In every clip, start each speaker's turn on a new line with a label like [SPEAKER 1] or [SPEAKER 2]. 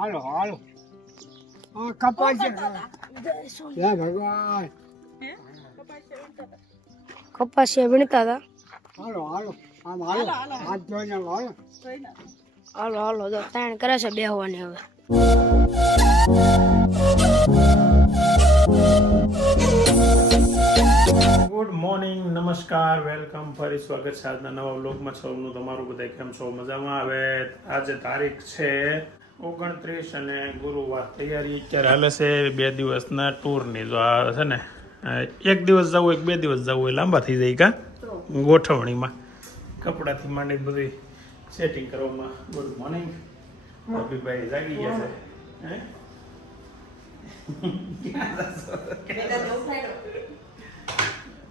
[SPEAKER 1] હાલો હાલો. હા છે. જય ભગવાન.
[SPEAKER 2] કપાસિયા વીણતા હતા.
[SPEAKER 1] હાલો હાલો. આમ હાલો. હાથ ધોઈને હાલો
[SPEAKER 2] હાલો. હાલો જો તાણ કરે છે બેહવાની હવે.
[SPEAKER 3] ગુડ મોર્નિંગ નમસ્કાર વેલકમ ફરી સ્વાગત છે આજના નવા વ્લોગમાં સૌનું તમારું બધા કેમ છો? મજામાં? હવે આજે તારીખ છે ઓગણત્રીસ અને ગુરુવાર તૈયારી અત્યારે હાલે છે બે દિવસના ટૂરની જો આ છે ને એક દિવસ જવું હોય કે બે દિવસ જવું હોય, લાંબા થઈ જાય કા? ગોઠવણીમાં. કપડાથી માંડી બધી સેટિંગ કરવામાં ગુડ મોર્નિંગ રવિભાઈ જાગી ગયા છે.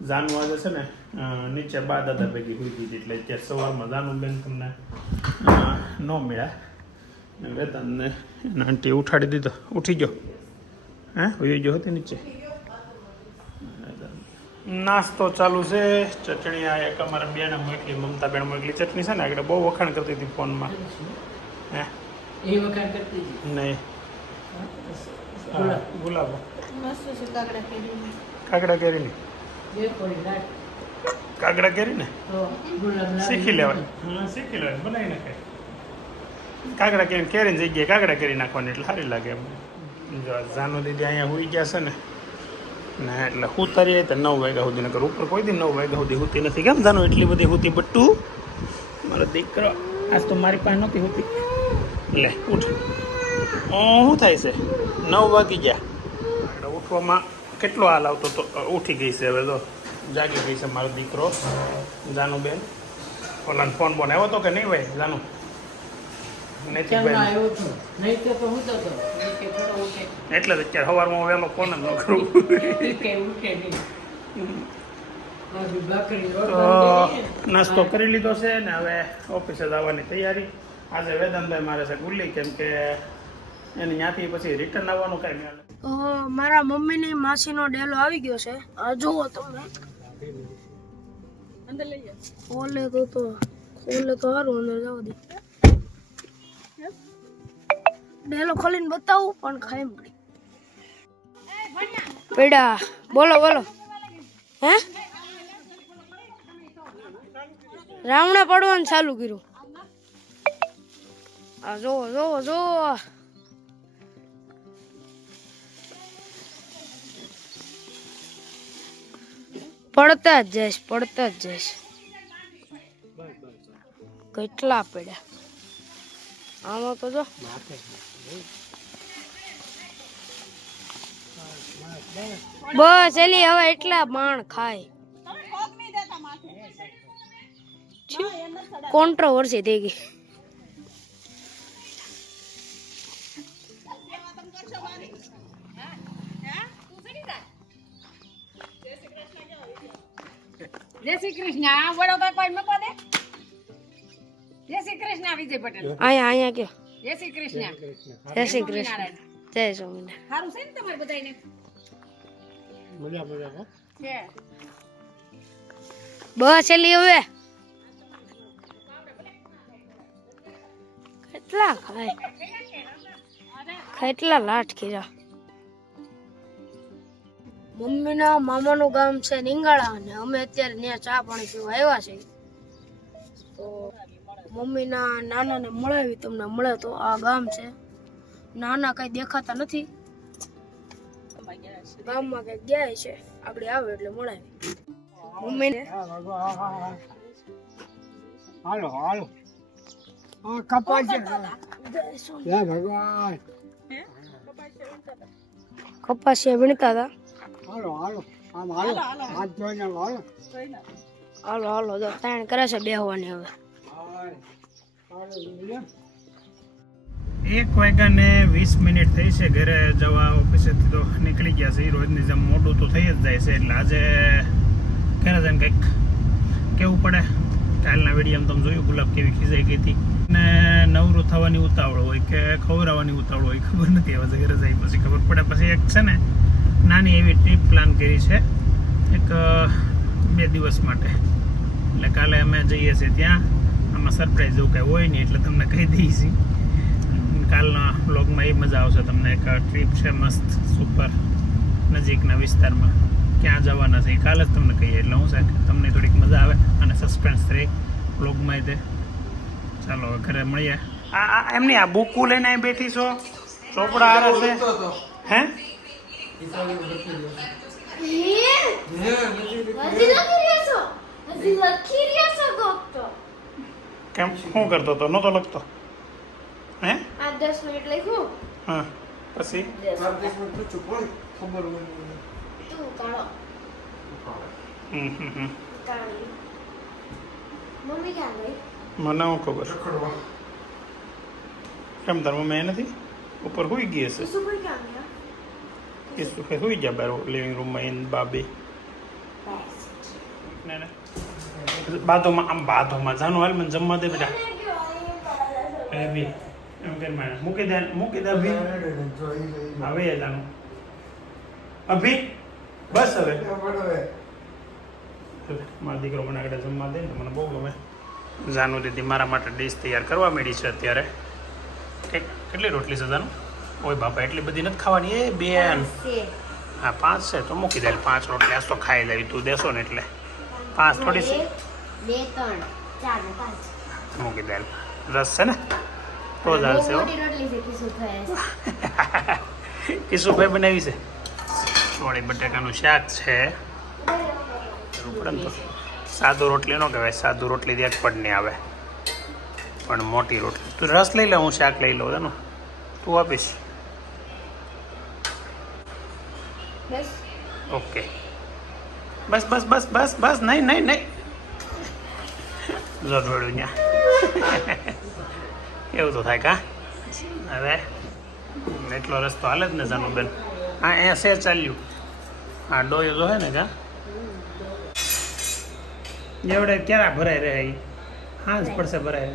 [SPEAKER 3] જાનુ આજે છે ને નીચે બા દાદા ભેગી હોઈ એટલે અત્યારે સવારમાં જાનું બેન તમને ન મળ્યા. વેતનને એના આંટી ઉઠાડી દીધો. ઉઠી ગયો. હે? હોઈ ગયો હતી નીચે. નાસ્તો ચાલુ છે. ચટણી આ એક અમારા બેને મોકલી મમતા બેન મોકલી. ચટણી છે ને આગળ બહુ વખાણ કરતી હતી ફોનમાં. હે?
[SPEAKER 4] એ વખાણ કરતી
[SPEAKER 3] નહીં. હા, ગુલાબો. કાકડા કેરીની
[SPEAKER 4] બે કાગડા દાળ
[SPEAKER 3] કાકડા કેરીને
[SPEAKER 4] તો
[SPEAKER 3] શીખી લેવાય. શીખી લેવાય. બનાવી નાખે. કાકડા કેરી કેરીની જગ્યાએ કાકડા કરી નાખવાની એટલે સારી લાગે એમ. જો જાનુ દીદી અહીંયા હોઈ ગયા છે ને ને એટલે ઉતારી તો નવ વાગ્યા સુધી નકર ઉપર કોઈ દી નવ વાગ્યા સુધી હોતી નથી. કેમ જાનું એટલી બધી હોતી બટ્ટુ? મારો દીકરો આજ તો મારી પાસે નહોતી હોતી. લે ઉઠ. શું થાય છે? નવ વાગી ગયા. એટલે ઉઠવામાં કેટલો હાલ આવતો તો ઉઠી ગઈ છે હવે તો. જાગી ગઈ છે મારો દીકરો જાનુબેન ઓલાને ફોન બોન આવ્યો તો કે નહીં ભાઈ જાનુ એટલે જ અત્યારે સવારમાં વહેલો ફોન જ ન કરું. નાસ્તો કરી લીધો છે ને હવે ઓફિસે જવાની તૈયારી. આજે વેદાંતભાઈ મારે છે ગુલ્લી કેમ કે એને ત્યાંથી પછી રિટર્ન આવવાનું કાંઈ
[SPEAKER 2] નહીં મારા મમ્મીની માસીનો ડેલો આવી ગયો છે. આ જુઓ તમે. ખોલે તો તો ખોલે તો સારું અંદર જવા દે. ડેલો ખોલીને બતાવું પણ ખાઈ મળી પેડા બોલો બોલો. હે? રાવણા પડવાનું ચાલુ કર્યું. આ જો જો જો પડતા જ જઈશ પડતા જ જઈશ. કેટલા પડ્યા? આમાં તો જો બસ એલી હવે એટલા બાણ ખાય. કોન્ટ્રોવર્સી થઈ ગઈ.
[SPEAKER 4] જય શ્રી કૃષ્ણ. આ વડોદરા કોઈ મકો દે? જય શ્રી કૃષ્ણ વિજય પટેલ.
[SPEAKER 2] અહીંયા અહીંયા કયો.
[SPEAKER 4] જય શ્રી કૃષ્ણ.
[SPEAKER 2] જય શ્રી કૃષ્ણ. જય સ્વામિનારાયણ.
[SPEAKER 4] સારું છે ને તમારે બધાને
[SPEAKER 1] મજા મજા હો.
[SPEAKER 2] બસ એલી હવે. કેટલા ખાય? કેટલા લાટ ના મમ્મીના મામાનું ગામ છે નિંગાળા અને અમે અત્યારે ત્યાં ચા પાણી પીવા આવ્યા છે તો મમ્મીના નાનાને મળાવી તમને મળે તો આ ગામ છે. નાના કઈ દેખાતા નથી. ગામમાં કઈ ગયા છે. આપણે આવે એટલે મળાવી. મમ્મીને
[SPEAKER 1] હાલો હાલો. હા જય ભગવાન
[SPEAKER 2] કપાસિયા વીણતા હતા.
[SPEAKER 1] હાલો હાલો. આમ હાલો. હાથ ધોઈને હાલો
[SPEAKER 2] હાલો. હાલો જો કરે છે બેહવાની હવે.
[SPEAKER 3] એક વાગ્યા ને વીસ મિનિટ થઈ છે. ઘરે જવા ઓફિસેથી તો નીકળી ગયા છે રોજની જેમ મોડું તો થઈ જ જાય છે. એટલે આજે ઘરે જઈને કંઈક કેવું પડે. કાલના વિડીયોમાં તમે જોયું, ગુલાબ કેવી ખીજાઈ ગઈ હતી. ને નવરું થવાની ઉતાવળ હોય કે ખવડાવવાની ઉતાવળ હોય, ખબર નથી. હવે ઘરે જાય પછી ખબર પડે. પછી એક છે ને, નાની એવી ટ્રીપ પ્લાન કરી છે. એક બે દિવસ માટે. એટલે કાલે અમે જઈએ છીએ ત્યાં. આમાં સરપ્રાઈઝ એવું કાંઈ હોય નહીં એટલે તમને કહી દઈએ છીએ કાલના બ્લોગમાં એ મજા આવશે તમને એક ટ્રીપ છે મસ્ત સુપર નજીકના વિસ્તારમાં. ક્યાં જવાના છે એ કાલે જ તમને કહીએ. એટલે હું સાહેબ કે તમને થોડીક મજા આવે અને સસ્પેન્સ રહે બ્લોગમાં તે. ચાલો ઘરે મળીએ. આ આ એમની આ બુકુ લઈને અહીં બેઠી છો? ચોપડા હારે છે? હે? કેમ? શું કરતો હતો? નહોતો લખતો? હે?
[SPEAKER 2] આ દસ મિનિટ લખ્યું?
[SPEAKER 3] હા. પછી?
[SPEAKER 1] ખબર હોય?
[SPEAKER 2] તું કાઢો
[SPEAKER 3] હમ હમ હમ.
[SPEAKER 2] મમ્મી ક્યાં ગઈ?
[SPEAKER 3] મને હું ખબર? કેમ તાર મમ્મી નથી? ઉપર હોઈ ગઈ હશે. એ સુખે હોઈ ગયા બાર લિવિંગ રૂમમાં એન બાબે. ને. ને બાધોમાં આમ બાધોમાં જાનો હાલ મને જમવા દે બેટા. એ બી, એમ કે મને મૂકી દે મૂકી દે અભી હવે જાનું. અભી બસ હવે. મારો દીકરો મને આગળ જમવા દે ને મને બહુ ગમે. જાનુ દીદી મારા માટે ડીશ તૈયાર કરવા માંડી છે અત્યારે. કેટલી રોટલી છે જાનું? ઓય બાપા, એટલી બધી નથી ખાવાની? એ બેન. હા, પાંચ છે, તો મૂકી દે. પાંચ રોટલી. આજ તો ખાઈ લેવી. તું દેશો ને એટલે. પાંચ થોડી છે.
[SPEAKER 2] બે ત્રણ ચાર ને પાંચ.
[SPEAKER 3] મૂકી દે રસ છે ને? તો જ હાલશે
[SPEAKER 2] મોટી રોટલી છે
[SPEAKER 3] કિશુભાઈ બનાવી છે. વળી બટાકાનું શાક છે. પડે સાદો રોટલી ન કહેવાય સાદું રોટલી ત્યાં પણ નહીં આવે. પણ મોટી રોટલી. તું રસ લઈ લે હું શાક લઈ લઉં એનું તું આપીશ.
[SPEAKER 2] બસ.
[SPEAKER 3] ઓકે. બસ બસ બસ બસ બસ નહીં નહીં નહીં. જો જોડ્યું ત્યાં એવું તો થાય કા? હવે એટલો રસ્તો હાલે જ ને જાનુબેન. હા એ છે ચાલ્યું. હા ડોયો જો હે ને કા એવડે ક્યારે ભરાય રહે એ હા જ પડશે ભરાય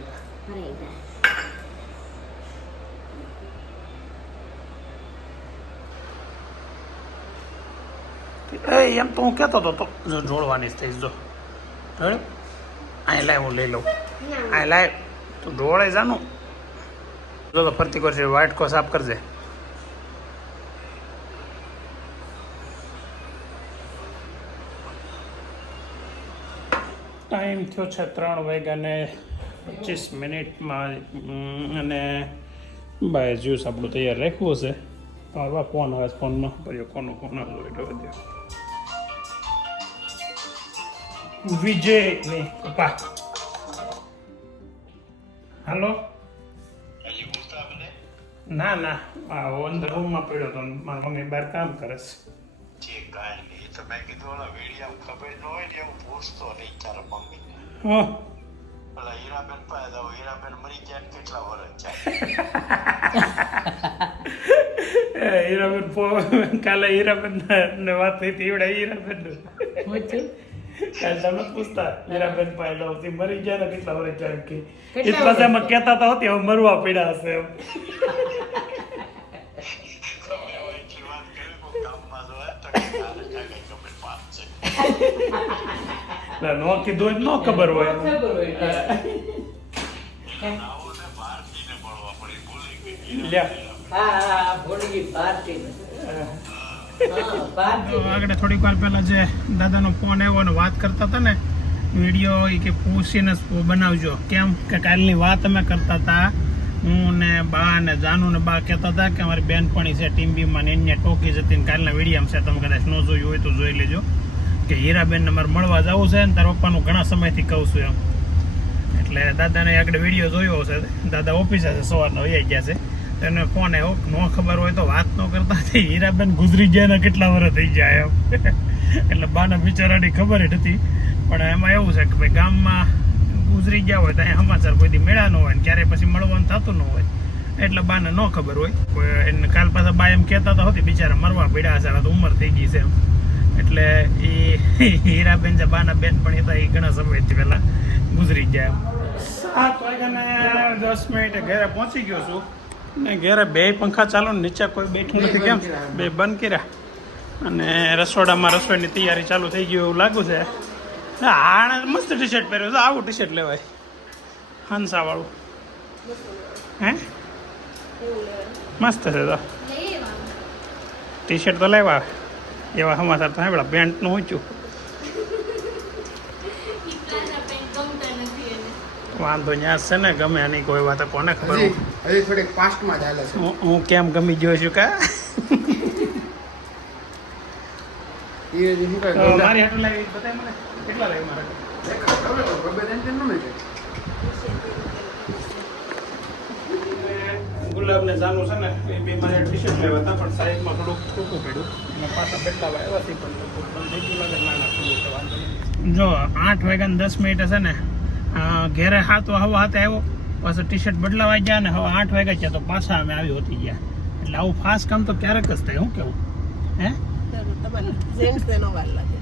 [SPEAKER 3] એ એમ તો હું કહેતો હતો તો જો જોડવાની જ થઈશ જો. અહીં લાય હું લઈ લઉં અહીં લાય તું ઢોળે જાનું જો તો ફરતી કરશે વ્હાઈટ કો સાફ કરજે ટાઈમ થયો છે ત્રણ વાગ્યાને પચીસ મિનિટમાં અને બાય જ્યુસ આપણું તૈયાર રાખ્યું હશે. ફોન આવે ફોનમાં કર્યો કોનો ફોન આવ્યો એટલે વધ્યો વિજય ને પપ્પા હાલો ના ના આ અંદર રૂમમાં પડ્યો તો મારા મમ્મી બહાર કામ કરે છે.
[SPEAKER 5] જે કાંઈ નહીં તો મેં કીધું ઓલા વીડિયા ખબર ન હોય ને એવું પૂછતો નહીં તારા મમ્મી.
[SPEAKER 3] હા.
[SPEAKER 5] હીરાબેન પાસે હીરાબેન મરી ગયા ને કેટલા વર્ષ છે
[SPEAKER 3] હીરાબેન કાલે હીરાબેન ને વાત થઈ હતી એવડે હીરાબેન કાલે તમે પૂછતા હીરાબેન પાયલા હતી મરી ગયા ને કેટલા વર્ષ જાય કે એટલા જ કહેતા તો હતી હવે મરવા પડ્યા હશે એમ
[SPEAKER 5] તમે જો
[SPEAKER 3] નો ખબર હોય
[SPEAKER 6] હા હા ભૂલી ગઈ ભારતી
[SPEAKER 3] આગળ થોડીક વાર પહેલા જે દાદાનો ફોન આવ્યો અને વાત કરતા હતા ને વીડિયો એ કે પૂછીને બનાવજો. કેમ? કે કાલની વાત અમે કરતા હતા. હું ને બા ને જાનુ ને બા કહેતા હતા કે અમારી બેનપણી છે ટીમ્બીમાં ને એને ટોકી જતી ને કાલના વીડિયો છે. તમે કદાચ ન જોયું હોય તો જોઈ લેજો. કે હીરાબેનને મારે મળવા જવું છે ને તારા પપ્પાનું ઘણા સમયથી કહું છું એમ. એટલે દાદાને આગળ વીડિયો જોયો હશે. દાદા ઓફિસે છે સવારના વહી ગયા છે. તો એને ફોન આવ્યો ન ખબર હોય તો વાત ન કરતા. તે હીરાબેન ગુજરી ગયા ને કેટલા વર્ષ થઈ જાય એમ. એટલે બાના બિચારાની ખબર જ હતી. પણ એમાં એવું છે કે ભાઈ ગામમાં ગુજરી ગયા હોય તો અહીંયા સમાચાર કોઈ દી મેળા ન હોય ને ક્યારેય પછી મળવાનું થતું ન હોય. એટલે બાને ન ખબર હોય. કોઈ એને કાલ પાછા બા એમ કહેતા તો હતી બિચારા મરવા પડ્યા હશે તો ઉંમર થઈ ગઈ છે એમ. એટલે એ હીરાબેન જે બાના બેન પણ હતા એ ઘણા સમયથી પહેલાં ગુજરી ગયા એમ. સાત વાગ્યાને દસ મિનિટે ઘરે પહોંચી ગયો છું. ને ઘરે બે પંખા ચાલુ ને નીચે કોઈ બેઠું નથી કેમ? બે બંધ કર્યા. અને રસોડામાં રસોઈની તૈયારી ચાલુ થઈ ગયું એવું લાગુ છે. હા મસ્ત ટી શર્ટ પહેર્યું છે આવું ટી શર્ટ લેવાય. હંસાવાળું. હે? મસ્ત છે તો. ટી શર્ટ તો લેવા એવા સમાચાર તો સાંભળા પેન્ટનું ઊંચું. વાંધો ન્યા છે ને ગમે નહીં કોઈ વાત કોને ખબર?
[SPEAKER 1] હજી હજી થોડીક પાસ્ટમાં ચાલે છે.
[SPEAKER 3] હું હું કેમ ગમી ગયો છું કા? મારી હાટું લાવી બતાય મને. કેટલા લાવી મારે ગુલાબ ને જાનું છે ને એ બે મારે ટી શર્ટ લેવા હતા પણ સાઈઝમાં થોડુંક ટૂંકું પડ્યું. અને પાછા બદલાવા પણ જો આઠ વાગ્યા દસ મિનિટ હશે ને ઘેરે હાથો હવા હાથે આવ્યો પાછો ટી શર્ટ બદલાવા ગયા ને હવે આઠ વાગ્યા છે તો પાછા અમે આવી હોતી ગયા. એટલે આવું ફાસ્ટ કામ તો ક્યારેક જ થાય હું કેવું? હે?
[SPEAKER 7] જેન્ટ્સ ને નો વાર લાગે.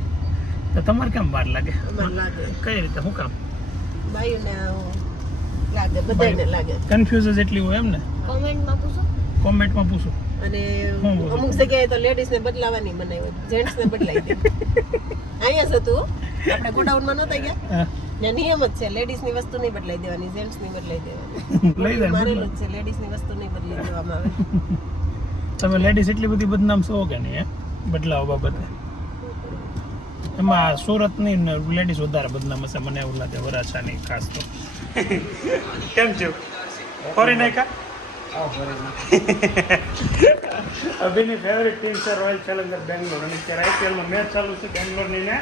[SPEAKER 3] તો તમારે કેમ વાર લાગે?
[SPEAKER 7] અમારે લાગે.
[SPEAKER 3] કઈ રીતે શું કામ?
[SPEAKER 7] બાયુને લાગે બધાને લાગે.
[SPEAKER 3] કન્ફ્યુઝ એટલી હોય એમ ને?
[SPEAKER 2] કોમેન્ટમાં પૂછો.
[SPEAKER 3] કોમેન્ટમાં પૂછું.
[SPEAKER 7] અને
[SPEAKER 3] હું
[SPEAKER 7] અમુક જગ્યાએ તો લેડીઝ ને બદલાવાની બનાવી જેન્ટ્સ ને બદલાઈ દે. અહીંયા છે હતું આપણે ગોડાઉનમાં નતા ગયા
[SPEAKER 3] હા,
[SPEAKER 7] ત્યાં નિયમ જ છે લેડીઝની વસ્તુ નહીં બદલાઈ દેવાની જેન્ટ્સની બદલાઈ દેવાની.
[SPEAKER 3] જાય
[SPEAKER 7] મારેલું જ છે લેડીઝની વસ્તુ નહીં બદલાઈ દેવામાં આવે.
[SPEAKER 3] તમે લેડીઝ એટલી બધી બદનામ છો કે નહીં બદલાવ બાબતે. એમાં સુરતની લેડીઝ વધારે બદનામ હશે મને એવું લાગે વરાછાની ખાસ તો. કેમ છો? ફોરી નાખ્યા? અભિની ફેવરિટ ટીમ છે રોયલ ચેલેન્જર બેંગ્લોર અને અત્યારે આઈપીએલમાં મેચ ચાલુ છે બેંગ્લોરની ને.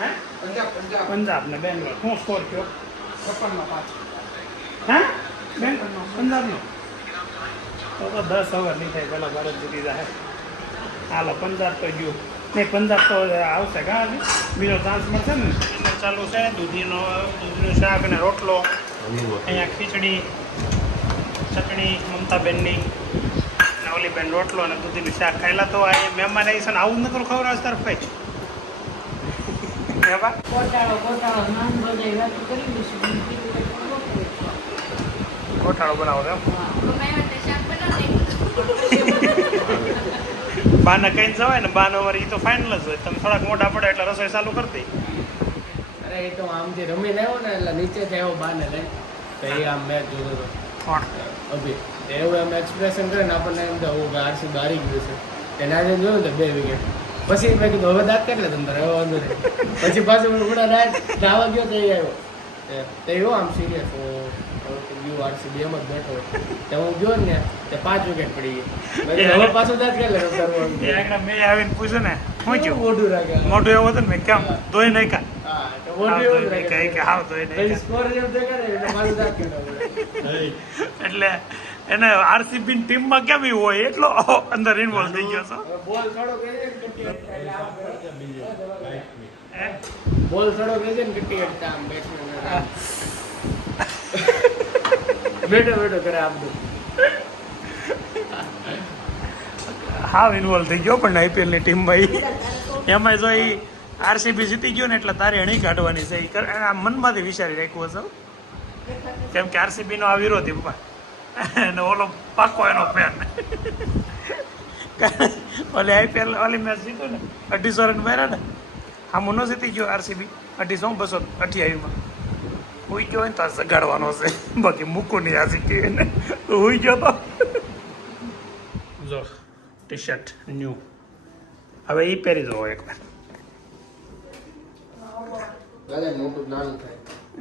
[SPEAKER 3] હે? પંજાબ ને બેંગ્લોર. શું સ્કોર થયો છપ્પનમાં પાંચ. હે? બેંગ પંજાબનો? તો તો દસ ઓવર નહીં થાય પેલા ભારત જીતી જાય. હાલો પંજાબ તો ગયું. નહીં પંજાબ તો આવશે કા? બીજો ચાન્સ મળશે ને? એને ચાલુ છે દૂધીનો દૂધનું શાક અને રોટલો. અહીંયા ખીચડી ચટણી મમતાબેનની. ઓલી બેન રોટલો અને દૂધીનું શાક ખાયેલા તો આ મહેમાન આવી છે ને આવું નકરું ખવડાવશે તાર ભાઈ. હે બા?
[SPEAKER 4] ગોટાળો ગોટાળો નામ બધાય વાતો કરી દઈશું
[SPEAKER 3] ગોટાળો બનાવો એમ? બાને કઈ જવાય ને બાનો વર ઈ તો ફાઇનલ જ હોય. તમે થોડાક મોટા પડે એટલે રસોઈ ચાલુ કરતી
[SPEAKER 6] અરે એ તો આમથી રમીને આવ્યો ને એટલે નીચેથી આવ્યો બાને લઈ. તો એ આમ મેચ જોતો હતો.
[SPEAKER 3] કોણ?
[SPEAKER 6] અભી. એવું એમ એક્સપ્રેશન કરે ને આપણને એમ તો હું આરસી બારી ગયું છે. એના જોયું ને બે વિકેટ પછી મેં કીધું હવે દાંત કરી લે તમે તારે, હવે વાંધો નહીં. પછી પાછું હું હમણાં રાત નાવા ગયો તો એ આવ્યો. તો એવો આમ સિરિયસ ગયું આરસીબી એમ જ બેઠો તો હું ગયો ને તે પાંચ વિકેટ પડી ગઈ. હવે પાછો દાંત કેટલે તમે તારું
[SPEAKER 3] મેં આવીને પૂછ્યું ને
[SPEAKER 6] મોઢું રાખે
[SPEAKER 3] મોઢું એવું હતું ને મેં કેમ ધોઈ
[SPEAKER 6] દેખાડે એટલે
[SPEAKER 3] એને આરસીબી ની ટીમમાં કેમ હોય? એટલો અંદર ઇન્વોલ્વ થઈ ગયો છો? હા?
[SPEAKER 6] બોલ છે ને આમ કરે આમ.
[SPEAKER 3] ઇન્વોલ્વ થઈ ગયો પણ આઈપીએલની ભાઈ એમાં જો એ આરસીબી જીતી ગયો ને એટલે તારે અણી કાઢવાની છે. એ મનમાંથી વિચારી રાખ્યું હશે કેમ કે આરસીબી નો આ વિરોધી પપ્પા અને ઓલો પાકો એનો ફેન ઓલી આઈપીએલ ઓલી મેચ જીતું ને અઢીસો રન માર્યા ને આમ ન જીતી ગયો આરસીબી અઢીસો બસો અઠ્યાવીમાં હુઈ ગયો હોય તો સગાડવાનો છે બાકી મૂકો નહીં આ જીતી ને હુઈ ગયો તો જો ટી શર્ટ ન્યૂ હવે એ પહેરી દો એકવાર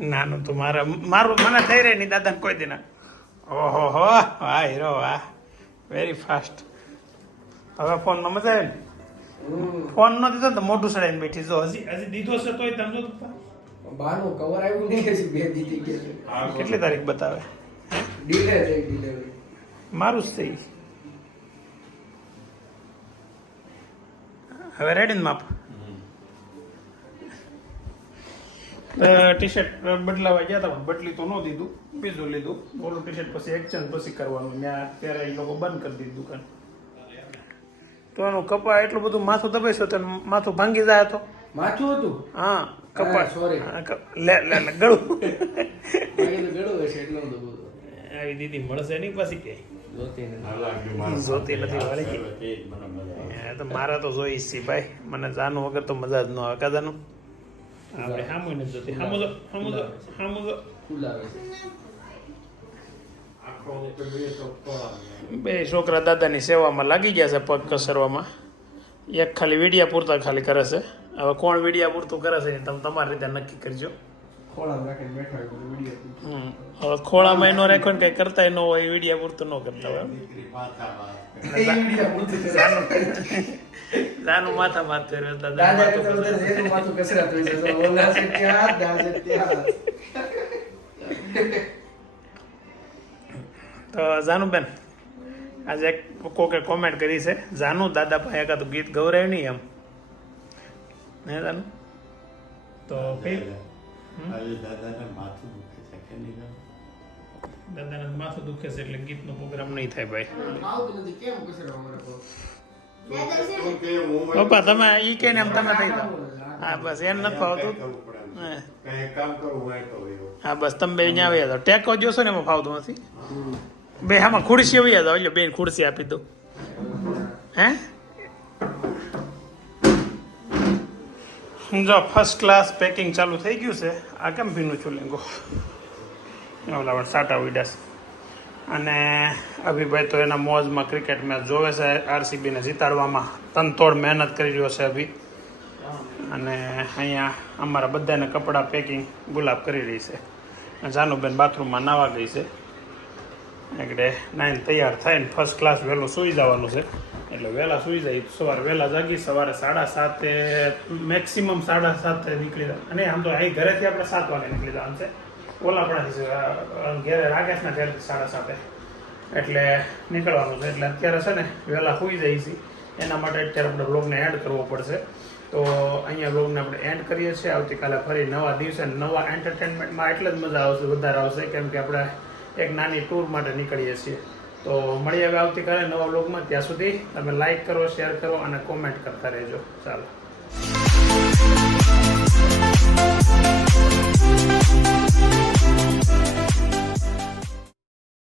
[SPEAKER 3] નાનું તો મારા મારું મને થઈ રહે નહીં દાદાને કોઈ દિના ઓહો હો વાહ હીરો વાહ. વેરી ફાસ્ટ હવે ફોનમાં મજા આવે? ને ફોન નો દીધો ને તો મોઢું સડાઈને બેઠી જો. હજી હજી દીધો છે તોય તમે જો તો
[SPEAKER 6] બાનું કવર આવ્યું નહીં હજી બે દીધી કે
[SPEAKER 3] કેટલી તારીખ બતાવે?
[SPEAKER 6] ડીલે થઈ ડીલે
[SPEAKER 3] મારું જ થઈ હવે રેડી ને માપ? ટી શર્ટ બદલાવા ગયા હતા બદલી તો ન દીધું. બીજું લીધું. ઓલું ટી શર્ટ પછી એક્સચેન્જ પછી કરવાનું. ત્યાં ત્યારે એ લોકો બંધ કરી દીધું દુકાન. તો એનું કપા એટલું બધું માથું દબાઈશું તો માથું ભાંગી જાય તો?
[SPEAKER 6] માથું હતું?
[SPEAKER 3] હા કપા ક- લે લે લે ગળું.
[SPEAKER 6] ગળું હશે એટલું બધું.
[SPEAKER 3] આવી દીદી મળશે નહીં પછી કે?
[SPEAKER 6] જોતી નથી.
[SPEAKER 3] વાળી. તો મારા તો જોઈશ છે ભાઈ. મને જાનું વગર તો મજા જ ન આવે. કાદાનું આપણે સામું નથી જોતી સામું જો
[SPEAKER 6] ફૂલ આવે છે
[SPEAKER 3] આખો બે છોકરા દાદાની સેવામાં લાગી ગયા છે પગ કસરવામાં એક ખાલી વીડિયા પૂરતા ખાલી કરે છે હવે કોણ વીડિયા પૂરતું કરે છે તમે તમારી રીતે નક્કી કરજો
[SPEAKER 6] ખોળામાં
[SPEAKER 3] એનો રાખો ને કંઈ કરતા ન હોય વીડિયા પૂરતું ન કરતા હોય
[SPEAKER 5] માથા માર
[SPEAKER 3] કર્યો
[SPEAKER 6] તો
[SPEAKER 3] જાનુબેન આજે એક કોકે કોમેન્ટ કરી છે. જાનુ દાદા પાસે એકાદું ગીત ગૌરાય નહીં એમ. હે જાનુ? તો
[SPEAKER 5] આજે દાદાને માથું દુખે છે કે નહીં?
[SPEAKER 3] દાદાને માથું દુખે છે એટલે ગીતનો પ્રોગ્રામ નહીં થાય ભાઈ.
[SPEAKER 6] આવતું નથી કેમ
[SPEAKER 3] પપ્પા તમે ઈ કે ને એમ તમે થઈ હા. બસ એમ નથી ફાવતું. હા. બસ તમે બે અહીંયા આવ્યા જાઓ ટેકો જોશો ને એમાં ફાવતું નથી? બે આમાં ખુરશી આવી જાઓ એટલે બેન ખુરશી આપી દો. હે? જો ફર્સ્ટ ક્લાસ પેકિંગ ચાલુ થઈ ગયું છે. આ કેમ ભીનું છું લેંગો? બરાબર સાટા વિડાસ અને અભિભાઈ તો એના મોજમાં ક્રિકેટ મેચ જોવે છે આરસીબીને જીતાડવામાં. તનતોડ મહેનત કરી રહ્યો છે અભી. અને અહીંયા અમારા બધાને કપડાં પેકિંગ ગુલાબ કરી રહી છે. જાનુબેન બાથરૂમમાં નાવા ગઈ છે. એટલે નાઈન તૈયાર થઈને ફર્સ્ટ ક્લાસ વહેલો સૂઈ જવાનું છે. એટલે વહેલા સૂઈ જાય સવારે વહેલા જાગી સવારે સાડા સાતે મેક્સિમમ સાડા સાતે નીકળી જાય. અને આમ તો અહીં ઘરેથી આપણે સાત વાગે નીકળી જવાનું છે. ઓલાપણાથી છે, ઘેરે રાકેશના ઘેરથી સાડા સાતે. એટલે નીકળવાનું છે. એટલે અત્યારે છે ને વહેલા સૂઈ જઈએ છીએ. એના માટે અત્યારે આપણે બ્લોગને એડ કરવો પડશે. તો અહીંયા બ્લોગને આપણે એન્ડ કરીએ છીએ. આવતીકાલે ફરી નવા દિવસે નવા એન્ટરટેનમેન્ટમાં એટલે જ મજા આવશે વધારે આવશે. કેમ કે આપણે એક નાની ટૂર માટે નીકળીએ છીએ. તો મળીએ હવે આવતીકાલે નવા બ્લોગમાં ત્યાં સુધી તમે લાઇક કરો શેર કરો અને કોમેન્ટ કરતા રહેજો. ચાલો.